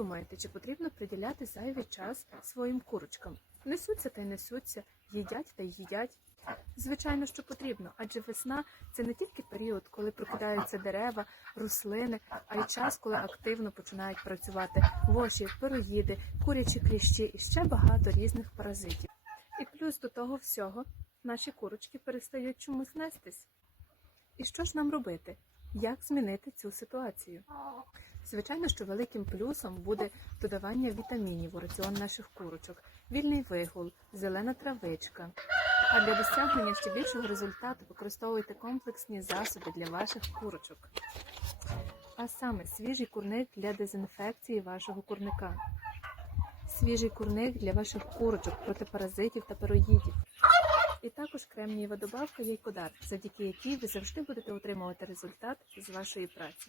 думаєте, чи потрібно приділяти зайвий час своїм курочкам? Несуться та й несуться, їдять та й їдять. Звичайно, що потрібно, адже весна це не тільки період, коли прокидаються дерева, рослини, а й час, коли активно починають працювати воші, пироїди, курячі кліщі і ще багато різних паразитів. І плюс до того всього наші курочки перестають чомусь нестись. І що ж нам робити? Як змінити цю ситуацію? Звичайно, що великим плюсом буде додавання вітамінів у раціон наших курочок, вільний вигул, зелена травичка. А для досягнення ще більшого результату використовуйте комплексні засоби для ваших курочок. А саме свіжий курник для дезінфекції вашого курника, свіжий курник для ваших курочок проти паразитів та пароїдів. І також кремнієва добавка Яйкодар, завдяки якій ви завжди будете отримувати результат з вашої праці.